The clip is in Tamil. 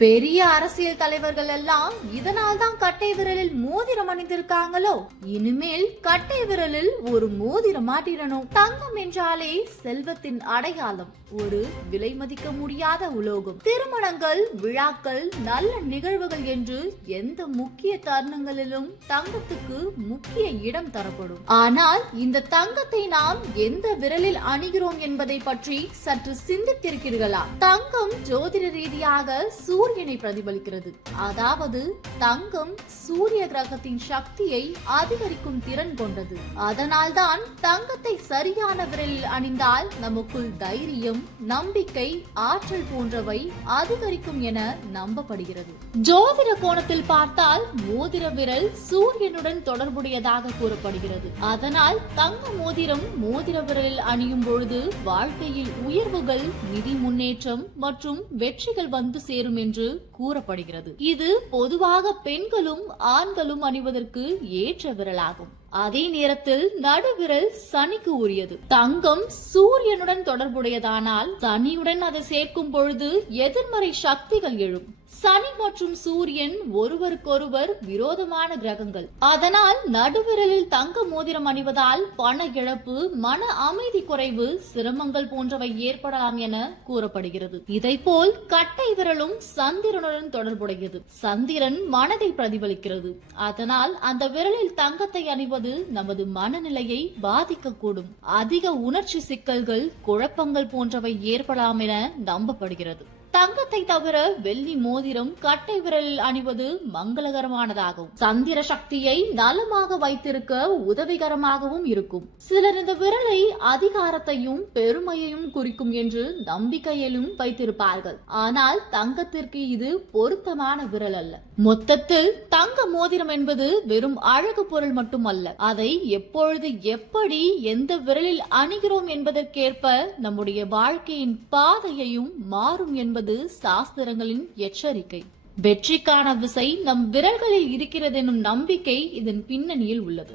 பெரிய அரசியல் தலைவர்கள் எல்லாம் இதனால் தான் கட்டை விரலில் மோதிரம் அணிந்திருக்காங்களோ? இனிமேல் கட்டை விரலில் ஒரு மோதிரம் மாட்டிடணும். தங்கம் என்றாலே செல்வத்தின் அடையாளம். ஒரு விலை மதிக்க முடியாத உலோகம். திருமணங்கள் விழாக்கள் நல்ல நிகழ்வுகள் என்று எந்த முக்கிய தருணங்களிலும் தங்கத்துக்கு முக்கிய இடம் தரப்படும். ஆனால் இந்த தங்கத்தை நாம் எந்த விரலில் அணிகிறோம் என்பதை பற்றி சற்று சிந்தித்திருக்கிறீர்களா? தங்கம் ஜோதிட ரீதியாக சூ சூரியனை பிரதிபலிக்கிறது. அதாவது தங்கம் சூரிய கிரகத்தின் சக்தியை அதிகரிக்கும் திறன் கொண்டது. அதனால்தான் தங்கத்தை சரியான விரலில் அணிந்தால் நமக்குள் தைரியம் நம்பிக்கை ஆற்றல் போன்றவை அதிகரிக்கும் என நம்பப்படுகிறது. ஜோதிட கோணத்தில் பார்த்தால் மோதிர விரல் சூரியனுடன் தொடர்புடையதாக கூறப்படுகிறது. அதனால் தங்க மோதிரம் மோதிர விரலில் அணியும் பொழுது வாழ்க்கையில் உயர்வுகள் நிதி முன்னேற்றம் மற்றும் வெற்றிகள் வந்து சேரும் என்று என்று கூறப்படுகிறது. இது பொதுவாக பெண்களும் ஆண்களும் அணிவதற்கு ஏற்ற விரலாகும். அதே நேரத்தில் நடுவிரல் சனிக்கு உரியது. தங்கம் சூரியனுடன் தொடர்புடையதானால் சனியுடன் அதை சேர்க்கும் பொழுது எதிர்மறை சக்திகள் எழும். சனி மற்றும் சூரியன் ஒருவருக்கொருவர் விரோதமான கிரகங்கள். அதனால் நடுவிரலில் தங்க மோதிரம் அணிவதால் பண இழப்பு மன அமைதி குறைவு சிரமங்கள் போன்றவை ஏற்படலாம் என கூறப்படுகிறது. இதைப்போல் கட்டை விரலும் சந்திரனுடன் தொடர்புடையது. சந்திரன் மனதை பிரதிபலிக்கிறது. அதனால் அந்த விரலில் தங்கத்தை அணிவது நமது மனநிலையை பாதிக்கக்கூடும். அதிக உணர்ச்சி சிக்கல்கள் குழப்பங்கள் போன்றவை ஏற்படலாம் என நம்பப்படுகிறது. தங்கத்தை தவிர வெள்ளி மோதிரம் கட்டை விரலில் அணிவது மங்களகரமானதாகும். சந்திர சக்தியை நலமாக வைத்திருக்க உதவிகரமாகவும் இருக்கும். சிலர் இந்த விரலை அதிகாரத்தையும் பெருமையையும் குறிக்கும் என்று நம்பிக்கையிலும் வைத்திருப்பார்கள். ஆனால் தங்கத்திற்கு இது பொருத்தமான விரல் அல்ல. மொத்தத்தில் தங்க மோதிரம் என்பது வெறும் அழகு பொருள் மட்டுமல்ல. அதை எப்பொழுது எப்படி எந்த விரலில் அணிகிறோம் என்பதற்கேற்ப நம்முடைய வாழ்க்கையின் பாதையையும் மாறும் என்பது சாஸ்திரங்களின் எச்சரிக்கை. வெற்றிக்கான விசை நம் விரல்களில் இருக்கிறது எனும் நம்பிக்கை இதன் பின்னணியில் உள்ளது.